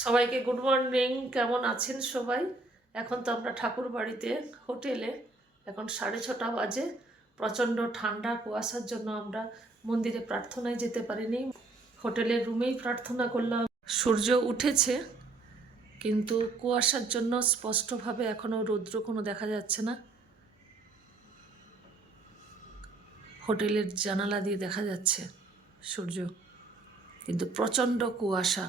সবাইকে good morning. কেমন আছেন সবাই? এখন তো আমরা ঠাকুর বাড়িতে হোটেলে, এখন 6:30 বাজে। প্রচণ্ড ঠান্ডা, কুয়াশার জন্য আমরা মন্দিরে প্রার্থনায় যেতে পারিনি, হোটেলের রুমেই প্রার্থনা করলাম। সূর্য উঠেছে কিন্তু কুয়াশার জন্য স্পষ্টভাবে এখনও রৌদ্র কোনো দেখা যাচ্ছে না। হোটেলের জানালা দিয়ে দেখা যাচ্ছে সূর্য, কিন্তু প্রচণ্ড কুয়াশা,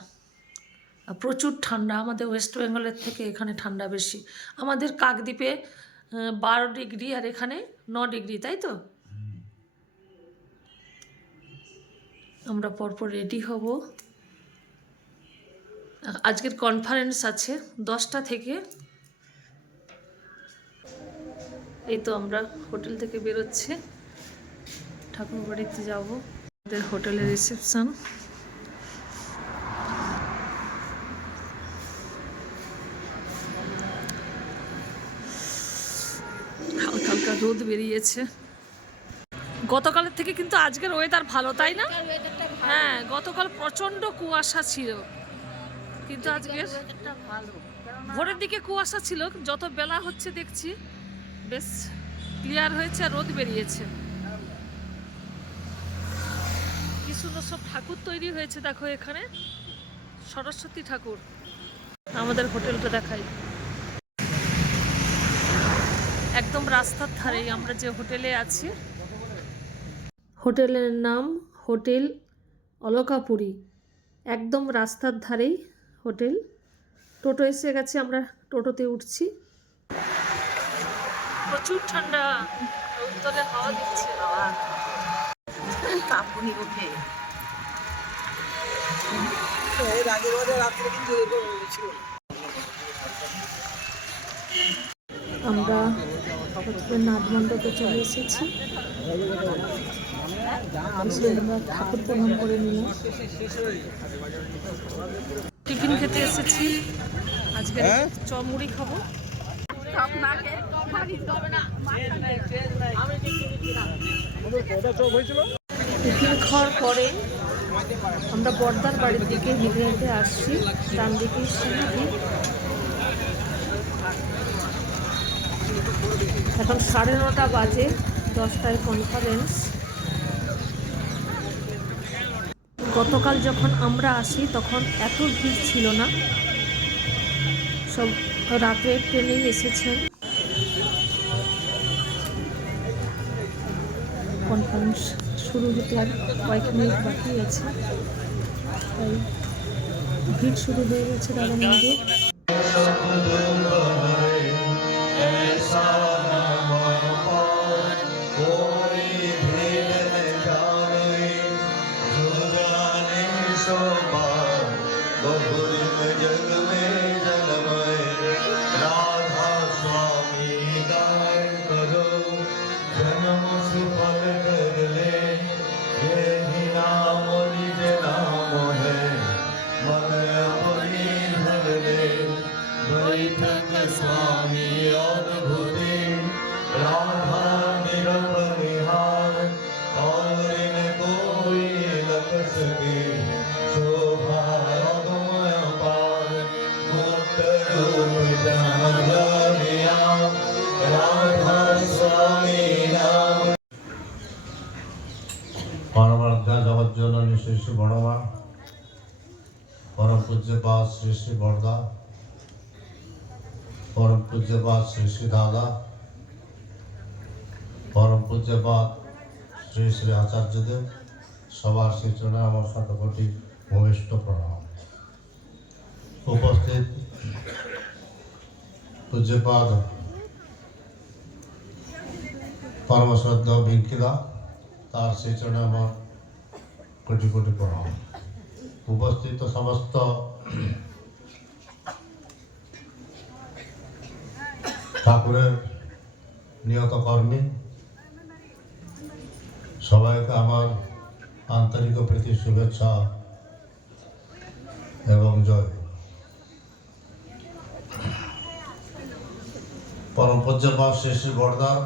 প্রচুর ঠান্ডা। আমাদের ওয়েস্ট বেঙ্গলের থেকে এখানে ঠান্ডা বেশি। আমাদের কাকদ্বীপে 12 ডিগ্রি আর এখানে 9 ডিগ্রি, তাই তো? আমরা পরপর রেডি হব। আজকের কনফারেন্স আছে 10টা থেকে। এই তো আমরা হোটেল থেকে বেরোচ্ছি, ঠাকুর বাড়িতে যাব। আমাদের হোটেলের রিসেপশন। হালকা হালকা রোদ বেরিয়েছে। গতকালের থেকে কিন্তু আজকের ওয়েদার ভালো, তাই না? হ্যাঁ, গতকাল প্রচণ্ড কুয়াশা ছিল, কিন্তু আজকে ভোরের দিকে কুয়াশা ছিল, যত বেলা হচ্ছে দেখছি বেশ ক্লিয়ার হয়েছে আর রোদ বেরিয়েছে। কি সুন্দর সব ঠাকুর তৈরি হয়েছে, দেখো এখানে সরস্বতী ঠাকুর। আমাদের হোটেলটা দেখাই, একদম রাস্তার ধারেই আমরা যে হোটেলে আছি। হোটেলের নাম হোটেল অলকাপুরী, একদম রাস্তার ধারেই হোটেল। টোটো এসে গেছে, আমরা টোটোতে উঠছি। প্রচুর ঠান্ডা, উত্তরে হাওয়া দিচ্ছে। কাঁপুনি ওঠে। আমরা নাথ মণ্ডপে চলে এসেছি, আমরা ঠাকুর প্রণাম করে নিলাম। টিফিন খেতে এসেছি, আজকে চমুড়ি খাবো। টিফিন খাওয়ার পরে আমরা বর্দার বাড়ির দিকে হেঁটে হেঁটে আসছি। ডান দিকে সিঁড়ি। এখন 9:30 বাজে, 10টায় কনফারেন্স। গতকাল যখন আমরা আসি তখন এত ভিড় ছিল না, সব রাতের ট্রেনেই এসেছেন। কনফারেন্স শুরু হতে আর কয়েক মিনিট বাকি আছে, তাই ভিড় শুরু হয়ে গেছে তার মধ্যে। स्वामी अद्भुति राधा निरत निहार और इन कोई लग सके शोभा अगमय पार मुक्त रूप जानिया राधा स्वामी नाम। परमात्मा जगत जननी श्री श्री बड़मा परम पूज्यपाद श्री श्री बड़दा परम पूज्यपाद श्री श्री दादा परम पूज्यपाद श्री श्री आचार्य देव सवार श्री चरण शतकोटि भूमिष्ठ प्रणाम। उपस्थित पूज्यपाद परम श्रद्धा बिंकिदा तार श्री चरण कोटि कोटि प्रणाम। उपस्थित समस्त ঠাকুরের নিয়ত কর্মী সবাইকে আমার আন্তরিক প্রীতি শুভেচ্ছা এবং জয়। পরম পূজ্যপাদ শ্রী শ্রী বড়দার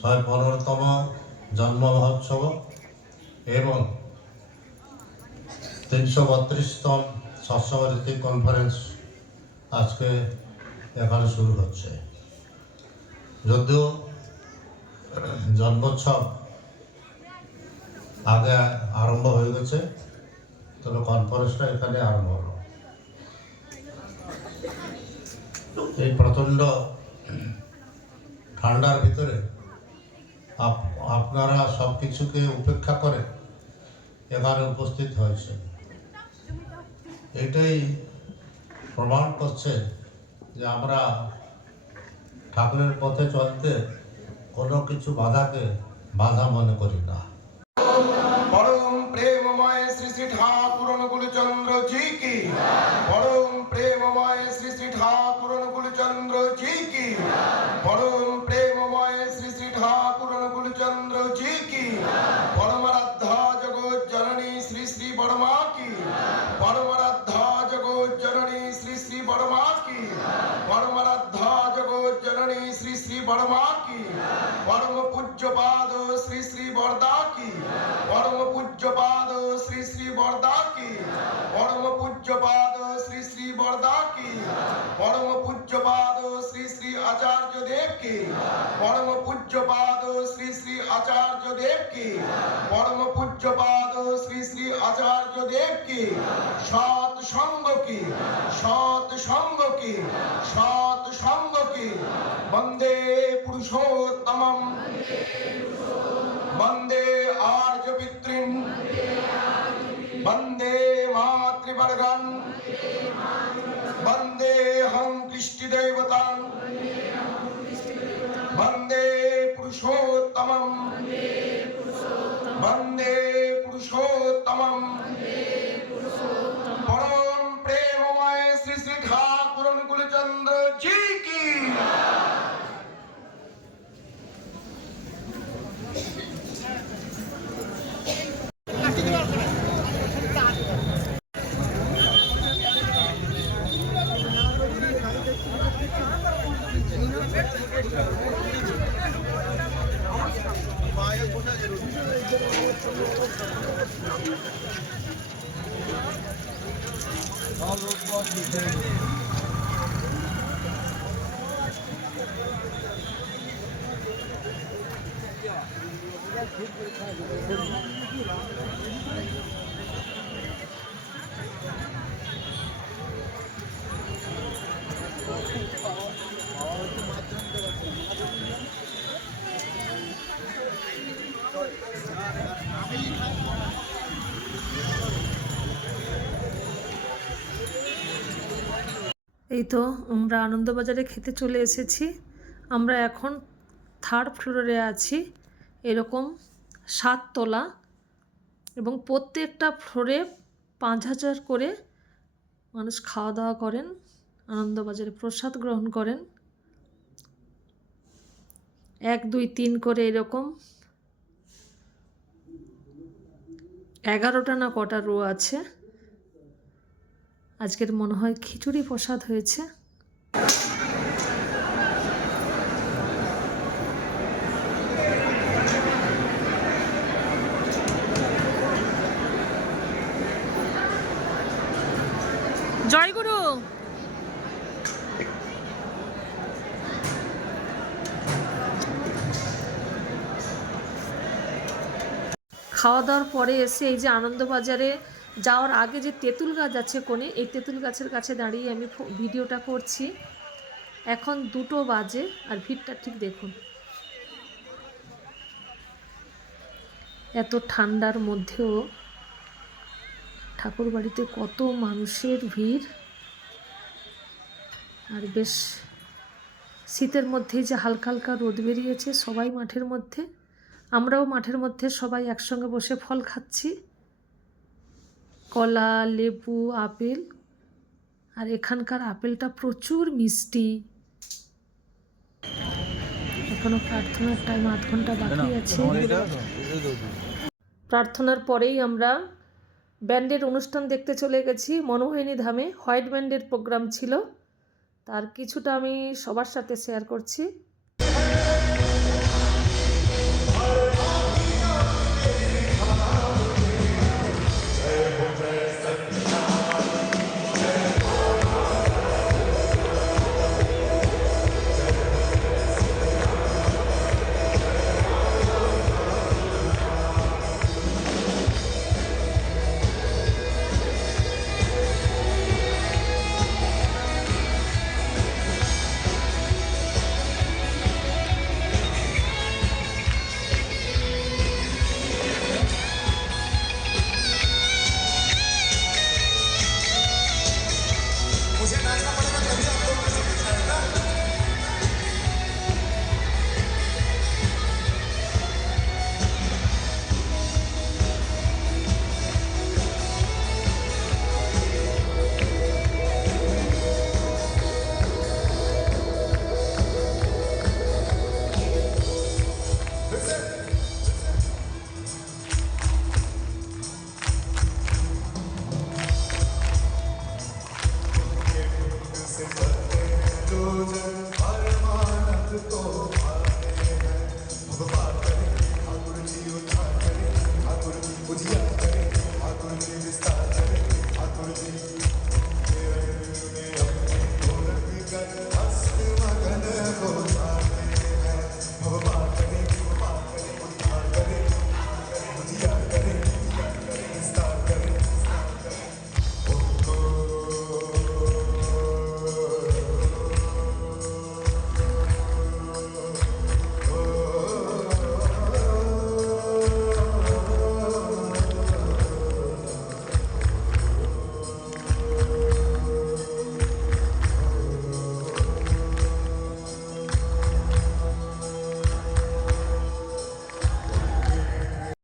115তম জন্ম মহোৎসব এবং 332তম সৎসঙ্গীতি কনফারেন্স আজকে এখানে শুরু হচ্ছে। যদিও জন্মোৎসব আগে আরম্ভ হয়ে গেছে, তবে কনফারেন্সটা এখানে আরম্ভ হলো। এই প্রচণ্ড ঠান্ডার ভিতরে আপনারা সব কিছুকে উপেক্ষা করে এখানে উপস্থিত হয়েছে। এটাই প্রমাণ করছে যে আমরা ঠাকুরের পথে চলতে কোনো কিছু বাধা মনে করি না। परम प्रेममय श्री श्री ठाकुर अनुकूल चंद्र जी की, परम प्रेममय श्री श्री ठाकुर अनुकूल चंद्र जी की, परम प्रेममय श्री श्री ठाकुर अनुकूल चंद्र जी की, परमाराध्या जगत जननी श्री श्री वर्मा की, परमाराध्या जगत जननी श्री श्री वर्मा की, परमाराध्या जगत जननी श्री श्री वर्मा की, परम पूज्य पाद श्री श्री वरदा की, परम पूज्य पाद श्री श्री वरदा की, परम पूज्य पाद श्री श्री वरदा की, परम पूज्य पाद श्री श्री आचार्य देव की, परम पूज्य पाद श्री श्री आचार्य देव की, परम पूज्य पाद श्री श्री आचार्य देव की, सात संग की, सात संग की, सात संग की, वंदे पुरुषोत्तमम, वंदे आर्य पितृन्, वंदे मातृवर्गन्, वंदे हं कृष्टि देवतान्, वंदे पुरुषोत्तमं, वंदे पुरुषोत्तमं, परम प्रेममय श्री श्री ठाकुर अनुकूल चंद्र जी की। এই তো আমরা আনন্দবাজারে খেতে চলে এসেছি। আমরা এখন 3rd ফ্লোরে আছি। এরকম 7 তলা এবং প্রত্যেকটা ফ্লোরে 5000 করে মানুষ খাওয়া দাওয়া করেন, আনন্দবাজারে প্রসাদ গ্রহণ করেন। 1 2 3 করে এরকম 11টা না কটা রো আছে। আজকের মনে হয় খিচুড়ি প্রসাদ হয়েছে। জয়গুরু। খাওয়া দাওয়ার পরে এসে এই যে আনন্দবাজারে যাওয়ার আগে যে তেঁতুল গাছ আছে কোণে, এই তেঁতুল গাছের কাছে দাঁড়িয়ে আমি ভিডিওটা করছি। এখন 2টো বাজে আর ভিড়টা ঠিক দেখুন। এত ঠান্ডার মধ্যেও ঠাকুর বাড়িতে কত মানুষের ভিড়। আর বেশ শীতের মধ্যেই যে হালকা হালকা রোদ বেরিয়েছে, সবাই মাঠের মধ্যে, আমরাও মাঠের মধ্যে সবাই একসঙ্গে বসে ফল খাচ্ছি, কলা, লেবু, আপেল। আর এখানকার আপেলটা প্রচুর মিষ্টি। এখনো প্রার্থনার টাইম 8 ঘন্টা বাকি আছে। প্রার্থনার পরেই আমরা ব্যান্ডের অনুষ্ঠান দেখতে চলে গেছি মনোহরিণী ধামে। হোয়াইট ব্যান্ডের প্রোগ্রাম ছিল, তার কিছুটা আমি সবার সাথে শেয়ার করছি। করবে